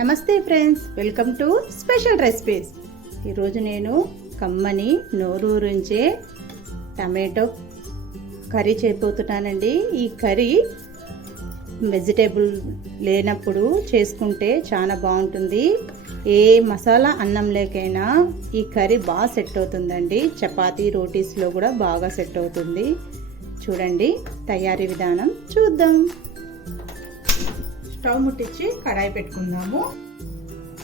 నమస్తే friends, welcome to special recipes. ఈరోజు నేను కమ్మని నోరూరించే టమాటో కర్రీ చేయబోతున్నానండి. ఈ కర్రీ వెజిటేబుల్ లేనప్పుడు చేసుకుంటే చాలా బాగుంటుంది. ఏ మసాలా అన్నం లేకైనా ఈ కర్రీ బాగా సెట్ అవుతుందండి. చపాతీ రోటీస్లో కూడా బాగా సెట్ అవుతుంది. చూడండి తయారీ విధానం చూద్దాం. స్టవ్ ముట్టించి కడాయి పెట్టుకుందాము.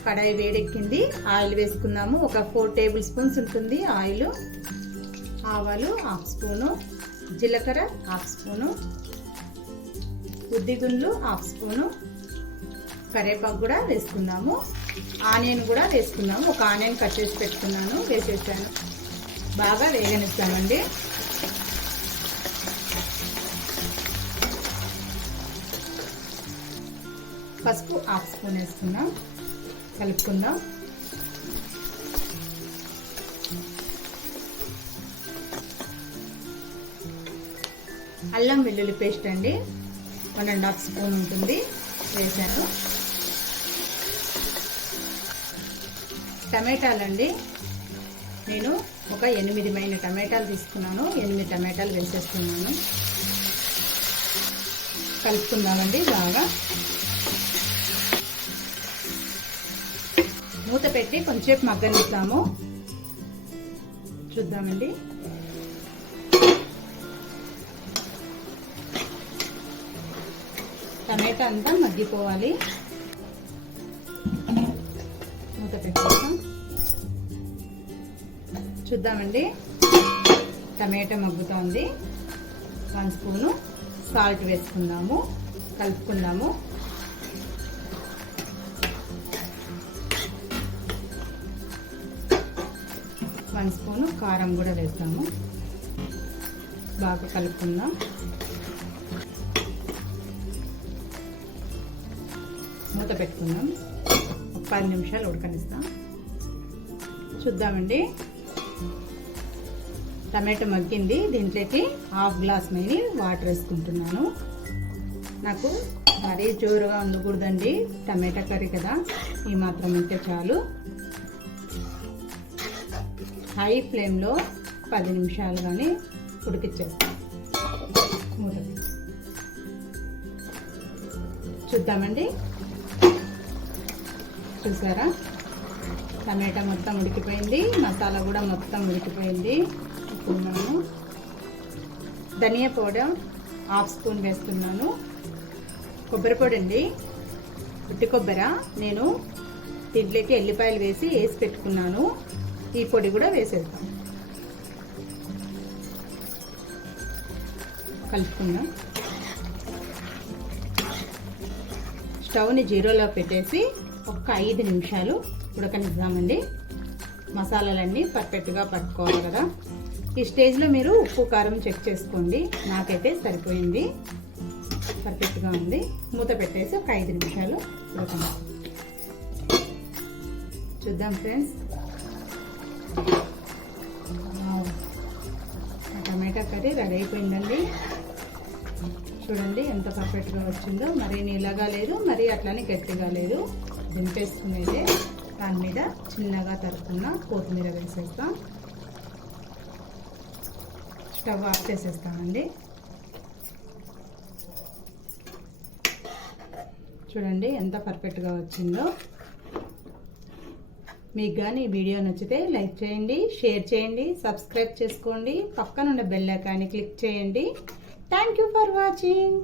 కడాయి వేడెక్కింది. ఆయిల్ వేసుకుందాము. ఒక 4 టేబుల్ స్పూన్స్ ఉంటుంది ఆయిల్. ఆవాలు 1/2 స్పూను, జీలకర్ర 1/2 స్పూను, ఉద్దిగుండ్లు 1/2 స్పూను, కరివేపాకు కూడా వేసుకుందాము. ఆనియన్ కూడా వేసుకుందాము. ఒక ఆనియన్ కట్ చేసి పెట్టుకున్నాను, వేసేసాను. బాగా వేగనిస్తామండి. పసుపు 1/2 స్పూన్ వేసుకుందాం, కలుపుకుందాం. అల్లం వెల్లుల్లి పేస్ట్ అండి 1.5 స్పూన్ ఉంటుంది, వేసాను. టమాటాలండి నేను ఒక 8 టమాటాలు తీసుకున్నాను. 8 టమాటాలు వేసేస్తున్నాను. కలుపుకుందామండి బాగా. మూత పెట్టి కొంచెంసేపు మగ్గనిస్తాము. చూద్దామండి. టమాటా అంతా మగ్గిపోవాలి. మూత పెట్టేస్తాం. చూద్దామండి. టమాటా మగ్గుతోంది. 1 స్పూను సాల్ట్ వేసుకుందాము, కలుపుకుందాము. వన్ స్పూను కారం కూడా వేస్తాము. బాగా కలుపుకుందాం. మూత పెట్టుకుందాం. ఒక 10 నిమిషాలు ఉడకనిస్తాం. చూద్దామండి. టమాటో మగ్గింది. దీంట్లోకి 1/2 గ్లాస్ మైని వాటర్ వేసుకుంటున్నాను. నాకు మరీ జోరుగా ఉండకూడదండి, టమాటా కర్రీ కదా, ఈ మాత్రం ఉంటే చాలు. హై ఫ్లేమ్లో 10 నిమిషాలు కానీ ఉడికిచ్చేస్తాం. చూద్దామండి. చూసారా, టమాటా మొత్తం ఉడికిపోయింది, మసాలా కూడా మొత్తం ఉడికిపోయింది. ఇప్పుడు మనము ధనియా పౌడర్ 1/2 స్పూన్ వేస్తున్నాను. కొబ్బరి పొడి అండి, ఉట్టి కొబ్బరి. నేను దీంట్లోకి ఎల్లిపాయలు వేసి పెట్టుకున్నాను. ఈ పొడి కూడా వేసేద్దాం. కలుపుకుందాం. స్టవ్ని జీరోలో పెట్టేసి ఒక 5 నిమిషాలు ఉడకనిద్దామండి. మసాలాలన్నీ పర్ఫెక్ట్గా పట్టుకోవాలి కదా. ఈ స్టేజ్లో మీరు ఉప్పు కారం చెక్ చేసుకోండి. నాకైతే సరిపోయింది, పర్ఫెక్ట్గా ఉంది. మూత పెట్టేసి ఒక 5 నిమిషాలు ఉడకనిద్దాం. చూద్దాం ఫ్రెండ్స్. టమాటా కర్రీ రెడీ అయిపోయిందండి. చూడండి ఎంత పర్ఫెక్ట్గా వచ్చిందో. మరీ నీళ్ళగా లేదు, మరీ అట్లానే గట్టిగా లేదు. దింపేసుకునేదే. దాని మీద చిన్నగా తరుక్కున్న కొత్తిమీర వేసేస్తాం. స్టవ్ ఆఫ్ చేసేస్తామండి. చూడండి ఎంత పర్ఫెక్ట్గా వచ్చిందో. మీకు కానీ ఈ వీడియో నచ్చితే లైక్ చేయండి, షేర్ చేయండి, సబ్స్క్రైబ్ చేసుకోండి. పక్కనున్న బెల్ ఐకాన్ని క్లిక్ చేయండి. Thank you for watching.